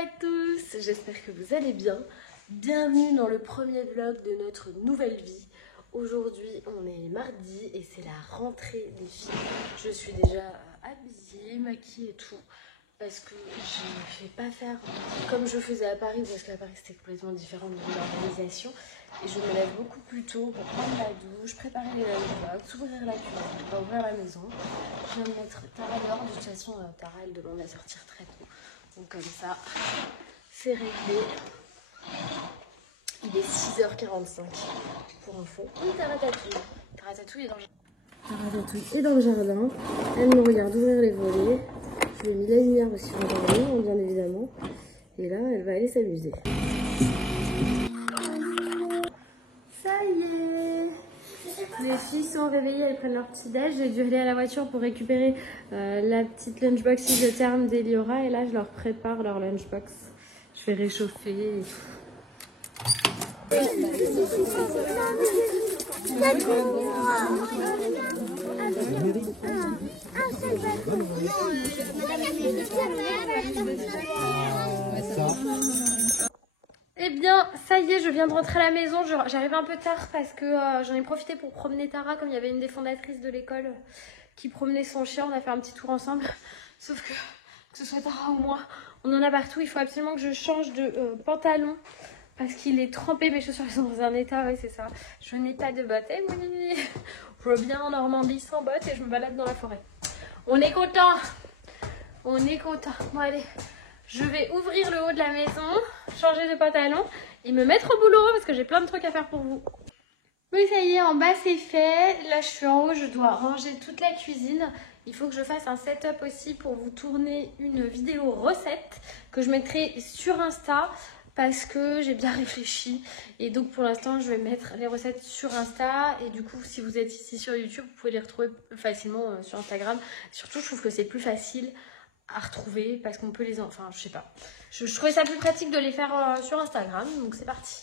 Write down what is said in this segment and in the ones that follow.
à tous, j'espère que vous allez bien. Bienvenue dans le premier vlog de notre nouvelle vie. Aujourd'hui on est mardi et c'est la rentrée des filles. Je suis déjà habillée, maquillée et tout. Parce que je ne vais pas faire comme je faisais à Paris, parce qu'à Paris c'était complètement différent de l'organisation. Et je me lève beaucoup plus tôt pour prendre la douche, préparer les lunchbox, ouvrir la cuisine, ouvrir la maison. Je vais me mettre Tara dehors. De toute façon, Tara elle demande à sortir très tôt. Donc comme ça, c'est réglé. Il est 6h45 pour info. Oui, Tara Tatou. Tara Tatou est dans le jardin. Tara Tatou est dans le jardin. Elle me regarde ouvrir les volets. Je lui ai mis la lumière aussi en jardin, bien évidemment. Et là, elle va aller s'amuser. Ça y est! Les filles sont réveillées, elles prennent leur petit déj. J'ai dû aller à la voiture pour récupérer la petite lunchbox isotherme d'Eliora. Et là, je leur prépare leur lunchbox. Je vais réchauffer et tout. Eh bien, ça y est, je viens de rentrer à la maison. J'arrive un peu tard parce que j'en ai profité pour promener Tara, comme il y avait une des fondatrices de l'école qui promenait son chien. On a fait un petit tour ensemble. Sauf que ce soit Tara ou moi, on en a partout. Il faut absolument que je change de pantalon parce qu'il est trempé. Mes chaussures sont dans un état, ouais, c'est ça. Je n'ai pas de bottes. Eh oui, je viens en Normandie sans bottes et je me balade dans la forêt. On est content. On est content. Bon, allez. Je vais ouvrir le haut de la maison, changer de pantalon et me mettre au boulot parce que j'ai plein de trucs à faire pour vous. Oui, ça y est, en bas c'est fait. Là, je suis en haut, je dois ranger toute la cuisine. Il faut que je fasse un setup aussi pour vous tourner une vidéo recette que je mettrai sur Insta parce que j'ai bien réfléchi. Et donc, pour l'instant, je vais mettre les recettes sur Insta. Et du coup, si vous êtes ici sur YouTube, vous pouvez les retrouver facilement sur Instagram. Surtout, je trouve que c'est plus facile à retrouver parce qu'on peut les... Enfin, je sais pas. Je trouvais ça plus pratique de les faire sur Instagram. Donc, c'est parti.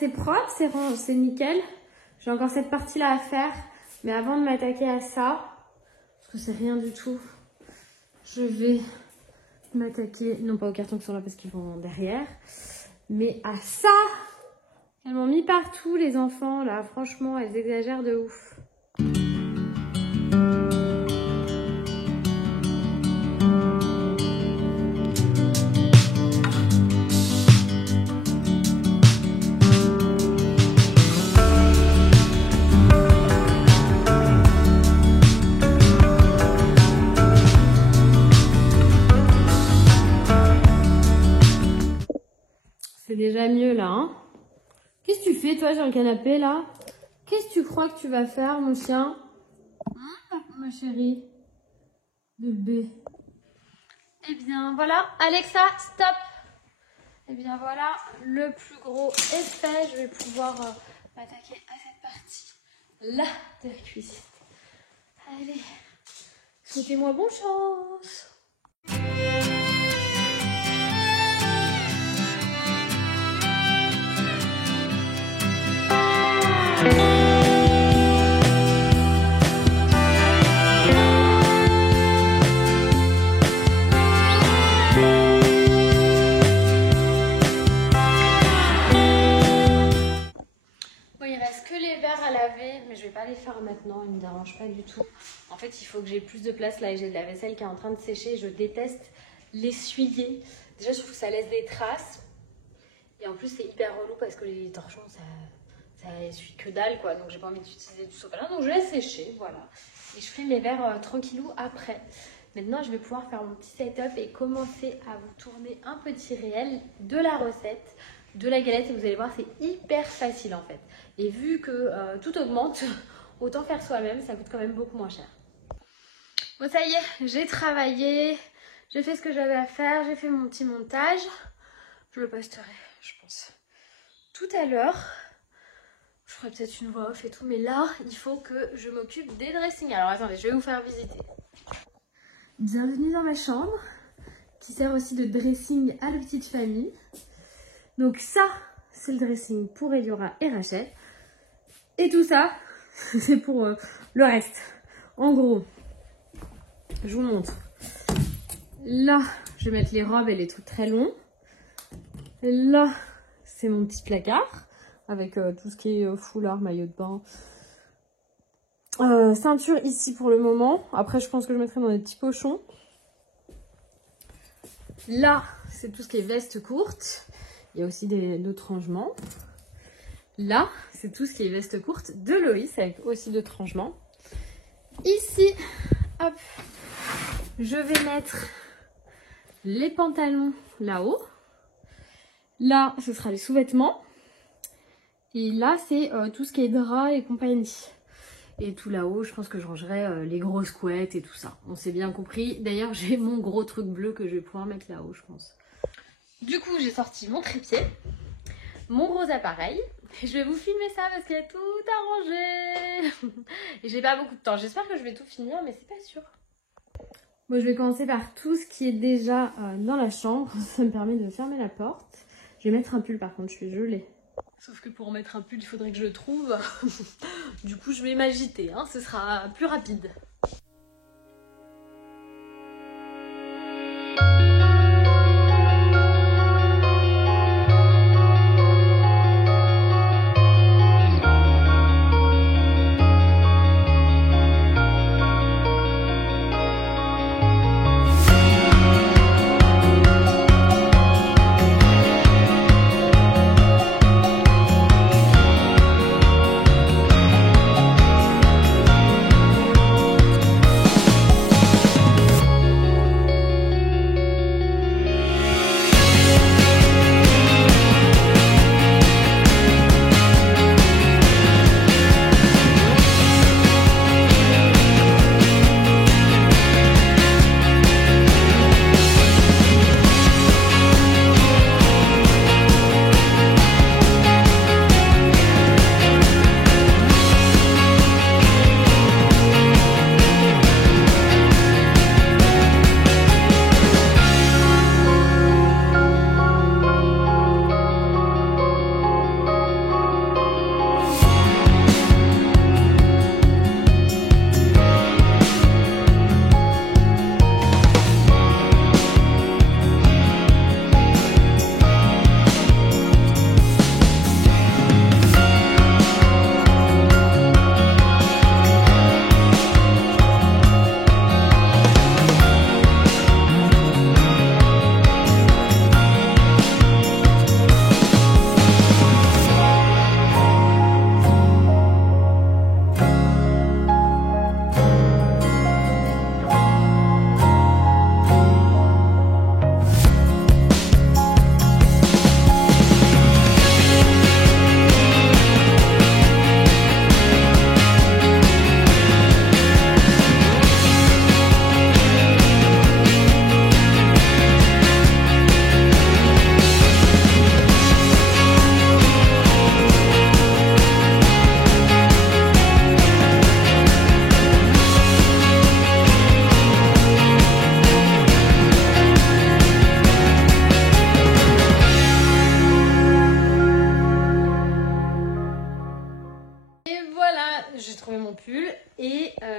C'est propre, c'est nickel. J'ai encore cette partie là à faire, mais avant de m'attaquer à ça, parce que c'est rien du tout, je vais m'attaquer, non pas aux cartons qui sont là parce qu'ils vont derrière, mais à ça. Elles m'ont mis partout les enfants là, franchement elles exagèrent de ouf. C'est déjà mieux là, hein. Qu'est-ce que tu fais toi sur le canapé là? Qu'est-ce que tu crois que tu vas faire mon chien? Hein, ma chérie? Bébé. Eh bien voilà, Alexa, stop. Eh bien voilà, le plus gros est fait. Je vais pouvoir m'attaquer à cette partie là de la cuisine. Allez, souhaitez-moi bonne chance. Mais je vais pas les faire maintenant, ils me dérangent pas du tout. En fait, il faut que j'ai plus de place là et j'ai de la vaisselle qui est en train de sécher. Je déteste l'essuyer. Déjà, je trouve que ça laisse des traces. Et en plus, c'est hyper relou parce que les torchons, ça essuie que dalle quoi. Donc, j'ai pas envie d'utiliser du sopalin. Donc, je laisse sécher, voilà. Et je fais mes verres tranquillou après. Maintenant, je vais pouvoir faire mon petit setup et commencer à vous tourner un petit réel de la recette de la galette. Et vous allez voir, c'est hyper facile en fait. Et vu que tout augmente, autant faire soi-même, ça coûte quand même beaucoup moins cher. Bon, ça y est, j'ai travaillé, j'ai fait ce que j'avais à faire, j'ai fait mon petit montage. Je le posterai, je pense, tout à l'heure. Je ferai peut-être une voix off et tout, mais là, il faut que je m'occupe des dressings. Alors attendez, je vais vous faire visiter. Bienvenue dans ma chambre, qui sert aussi de dressing à la petite famille. Donc ça, c'est le dressing pour Eliora et Rachel. Et tout ça, c'est pour le reste. En gros, je vous montre. Là, je vais mettre les robes et les trucs très longs. Là, c'est mon petit placard. Avec tout ce qui est foulard, maillot de bain. Ceinture ici pour le moment. Après, je pense que je mettrai dans des petits pochons. Là, c'est tout ce qui est veste courte. Il y a aussi d'autres rangements. Là, c'est tout ce qui est veste courte de Loïs, avec aussi d'autres rangements. Ici, hop, je vais mettre les pantalons là-haut. Là, ce sera les sous-vêtements. Et là, c'est tout ce qui est drap et compagnie. Et tout là-haut, je pense que je rangerai les grosses couettes et tout ça. On s'est bien compris. D'ailleurs, j'ai mon gros truc bleu que je vais pouvoir mettre là-haut, je pense. Du coup, j'ai sorti mon trépied, mon gros appareil. Et je vais vous filmer ça parce qu'il y a tout à ranger. Et j'ai pas beaucoup de temps. J'espère que je vais tout finir, mais c'est pas sûr. Moi, je vais commencer par tout ce qui est déjà dans la chambre. Ça me permet de fermer la porte. Je vais mettre un pull, par contre, je suis gelée. Sauf que pour mettre un pull, il faudrait que je le trouve. Du coup, je vais m'agiter, hein, ce sera plus rapide.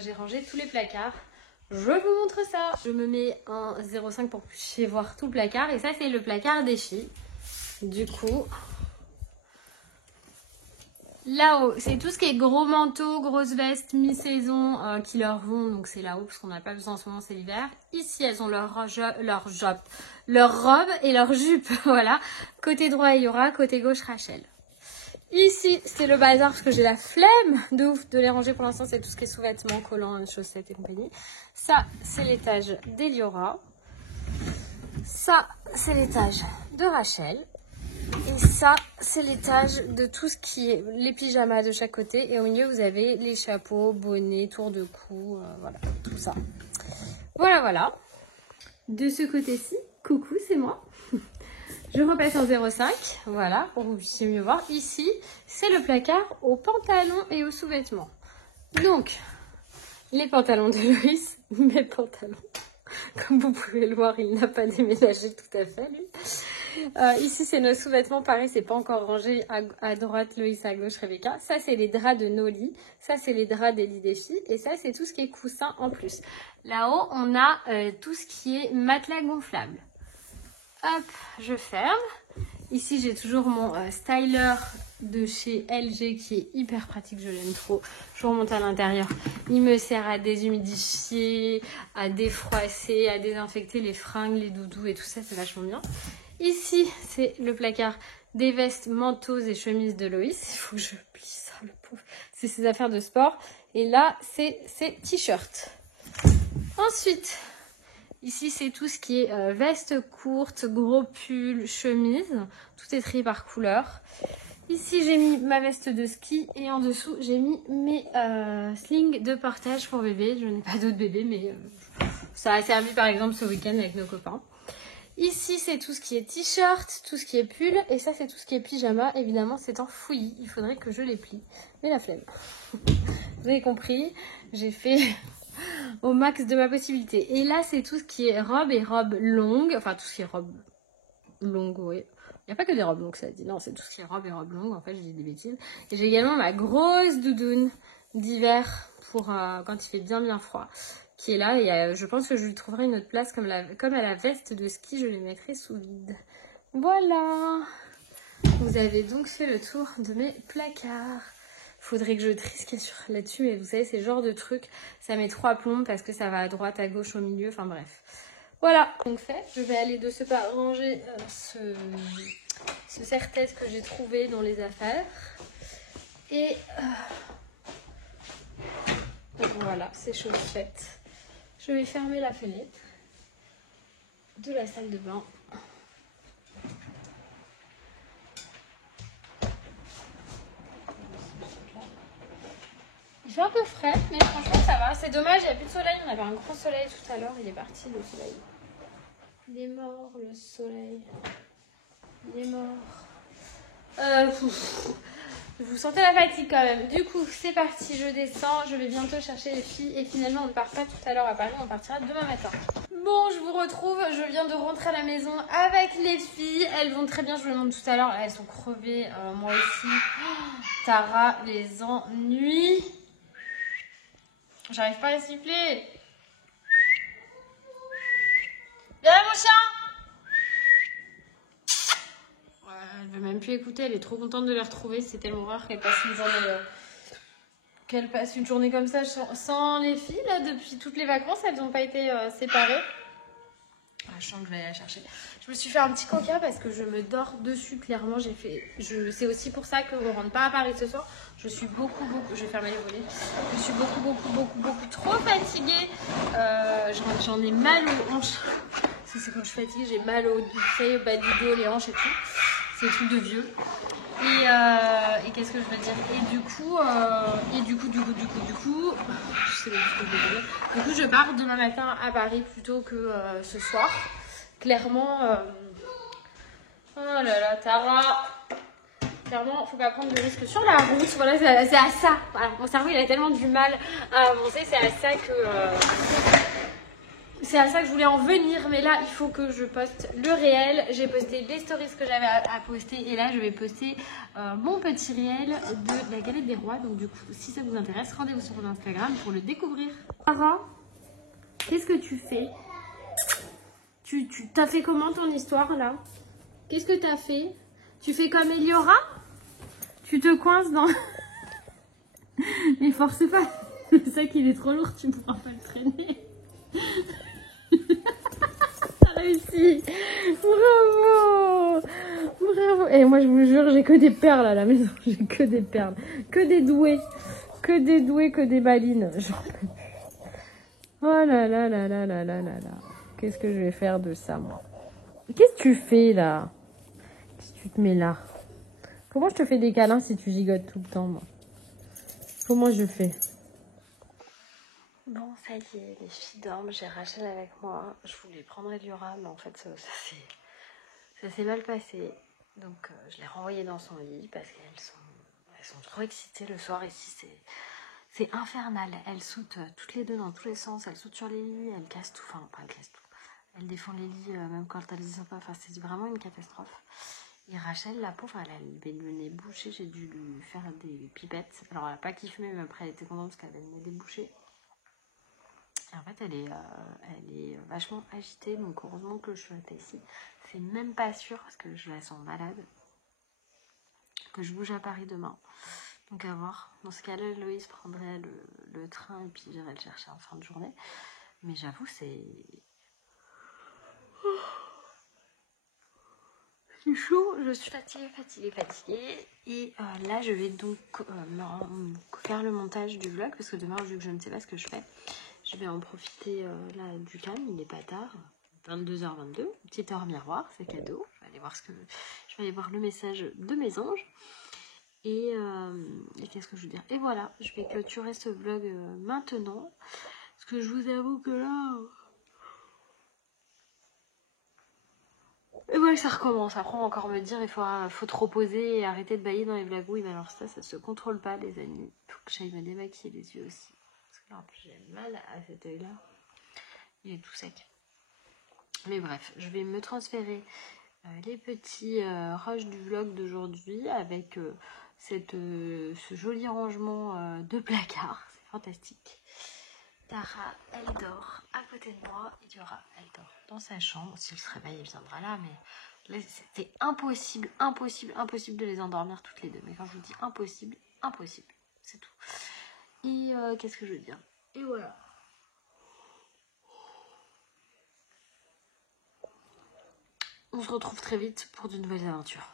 J'ai rangé tous les placards. Je vous montre ça. Je me mets un 0,5 pour que vous puissiez voir tout le placard. Et ça, c'est le placard des filles. Du coup, là-haut, c'est tout ce qui est gros manteaux, grosses vestes, mi-saison qui leur vont. Donc c'est là-haut parce qu'on n'a pas besoin en ce moment, c'est l'hiver. Ici, elles ont leur robe et leur jupe. Voilà. Côté droit, il y aura. Côté gauche, Rachel. Ici, c'est le bazar parce que j'ai la flemme de ouf de les ranger pour l'instant. C'est tout ce qui est sous-vêtements, collants, chaussettes et compagnie. Ça, c'est l'étage d'Eliora. Ça, c'est l'étage de Rachel. Et ça, c'est l'étage de tout ce qui est les pyjamas de chaque côté. Et au milieu, vous avez les chapeaux, bonnets, tours de cou, voilà, tout ça. Voilà, voilà. De ce côté-ci, coucou, c'est moi. Je repasse en 0,5, voilà, pour que vous puissiez mieux voir. Ici, c'est le placard aux pantalons et aux sous-vêtements. Donc, les pantalons de Loïs, mes pantalons. Comme vous pouvez le voir, il n'a pas déménagé tout à fait, lui. Ici, c'est nos sous-vêtements. Pareil, c'est pas encore rangé. À droite, Loïs, à gauche, Rebecca. Ça, c'est les draps de nos lits. Ça, c'est les draps des lits des filles. Et ça, c'est tout ce qui est coussin en plus. Là-haut, on a tout ce qui est matelas gonflable. Hop, je ferme. Ici, j'ai toujours mon styler de chez LG qui est hyper pratique, je l'aime trop. Je remonte à l'intérieur. Il me sert à déshumidifier, à défroisser, à désinfecter les fringues, les doudous et tout ça, c'est vachement bien. Ici, c'est le placard des vestes, manteaux et chemises de Loïs. Il faut que je plie ça, le pauvre. C'est ses affaires de sport. Et là, c'est ses t-shirts. Ensuite, ici, c'est tout ce qui est veste courte, gros pull, chemise. Tout est trié par couleur. Ici, j'ai mis ma veste de ski et en dessous, j'ai mis mes slings de portage pour bébé. Je n'ai pas d'autres bébés, mais ça a servi par exemple ce week-end avec nos copains. Ici, c'est tout ce qui est t-shirt, tout ce qui est pull. Et ça, c'est tout ce qui est pyjama. Évidemment, c'est en fouillis. Il faudrait que je les plie. Mais la flemme. Vous avez compris, j'ai fait au max de ma possibilité. Et là, c'est tout ce qui est robe et robe longue. Enfin, tout ce qui est robe longue, oui. Il n'y a pas que des robes longues, ça dit. Non, c'est tout ce qui est robe et robe longue. En fait, je dis des bêtises. Et j'ai également ma grosse doudoune d'hiver pour quand il fait bien froid. Qui est là. Et je pense que je lui trouverai une autre place comme à la veste de ski. Je les mettrai sous vide. Voilà. Vous avez donc fait le tour de mes placards. Faudrait que je trie ce qu'il y a là-dessus. Mais vous savez, c'est le genre de truc. Ça met 3 plombs parce que ça va à droite, à gauche, au milieu. Enfin bref. Voilà, donc fait, je vais aller de ce pas ranger ce serre-tête que j'ai trouvé dans les affaires. Et voilà, c'est chose faite. Je vais fermer la fenêtre de la salle de bain. Il fait un peu frais, mais franchement ça va. C'est dommage, il n'y a plus de soleil. On avait un gros soleil tout à l'heure, il est parti le soleil. Il est mort le soleil. Il est mort. Vous sentez la fatigue quand même. Du coup, c'est parti, je descends. Je vais bientôt chercher les filles. Et finalement, on ne part pas tout à l'heure à Paris, on partira demain matin. Bon, je vous retrouve. Je viens de rentrer à la maison avec les filles. Elles vont très bien, je vous les montre tout à l'heure. Elles sont crevées, moi aussi. Tara les ennuie. J'arrive pas à les siffler. Viens là, mon chien! Elle veut même plus écouter, elle est trop contente de les retrouver. C'est tellement rare qu'elle passe une journée comme ça sans les filles. Là, depuis toutes les vacances, elles n'ont pas été séparées. Je sens que je vais aller la chercher. Je me suis fait un petit coca parce que je me dors dessus clairement. C'est aussi pour ça qu'on ne rentre pas à Paris ce soir. Je suis beaucoup, je vais fermer les volets. Je suis beaucoup trop fatiguée. J'en ai mal aux hanches. C'est quand je suis fatiguée, j'ai mal au bas du dos, les hanches et tout. C'est tout de vieux. Et qu'est-ce que je veux dire? Et du coup, je sais même plus ce que je veux dire. Du coup, je pars demain matin à Paris plutôt que ce soir. Clairement, oh là là, Tara. Clairement, faut pas prendre de risques sur la route. Voilà, c'est à ça. Voilà, mon cerveau, il a tellement du mal à avancer. C'est à ça que je voulais en venir, mais là il faut que je poste le réel. J'ai posté les stories que j'avais à poster et là je vais poster mon petit réel de la galette des rois. Donc du coup, si ça vous intéresse, rendez-vous sur mon Instagram pour le découvrir. Sarah, qu'est-ce que tu fais? Tu t'as fait comment ton histoire là? Qu'est-ce que t'as fait? Tu fais comme Eliora? Tu te coinces dans... Mais force pas. Le sac il est trop lourd, tu pourras pas le traîner. Réussi. Bravo. Et moi je vous jure, j'ai que des perles à la maison. J'ai que des perles, que des doués, que des balines. Oh là là là là là là là là. Qu'est-ce que je vais faire de ça, moi? Qu'est-ce que tu fais là? Qu'est-ce que tu te mets là? Comment je te fais des câlins si tu gigotes tout le temps, moi? Comment je fais? Bon, ça y est, les filles dorment, j'ai Rachel avec moi. Je voulais prendre Eliora, mais en fait, ça Ça s'est mal passé. Donc je l'ai renvoyée dans son lit parce qu'elles sont trop excitées le soir ici. C'est infernal. Elles sautent toutes les deux dans tous les sens. Elles sautent sur les lits, elles cassent tout. Enfin, pas elles cassent tout. Elles défendent les lits même quand elles les ont pas. Enfin, c'est vraiment une catastrophe. Et Rachel, la pauvre, elle avait le nez bouché. J'ai dû lui faire des pipettes. Alors, elle n'a pas kiffé, mais après, elle était contente parce qu'elle avait le nez débouché. Et en fait, elle est vachement agitée. Donc, heureusement que je suis restée ici. C'est même pas sûr parce que je la sens malade. Que je bouge à Paris demain. Donc, à voir. Dans ce cas-là, Loïs prendrait le train et puis j'irai le chercher en fin de journée. Mais j'avoue, c'est chaud, je suis fatiguée. Et là, je vais donc faire le montage du vlog parce que demain, vu que je ne sais pas ce que je fais, je vais en profiter là du calme. Il n'est pas tard, 22h22, petite heure miroir, c'est cadeau. Je vais aller voir le message de mes anges. Et qu'est-ce que je veux dire? Et voilà, je vais clôturer ce vlog maintenant parce que je vous avoue que là. Et voilà, ça recommence. Après, on va encore me dire il faut te reposer et arrêter de bailler dans les blagouilles. Mais alors, ça se contrôle pas, les amis. Faut que j'aille me démaquiller les yeux aussi. Parce que là, en plus, j'ai mal à cet œil-là. Il est tout sec. Mais bref, je vais me transférer les petits rushs du vlog d'aujourd'hui avec ce joli rangement de placards. C'est fantastique. Tara, elle dort à côté de moi. Et Dura, elle dort dans sa chambre. Si elle se réveille, elle viendra là. Mais là, c'était impossible de les endormir toutes les deux. Mais quand je vous dis impossible, c'est tout. Et qu'est-ce que je veux dire? Et voilà. On se retrouve très vite pour de nouvelles aventures.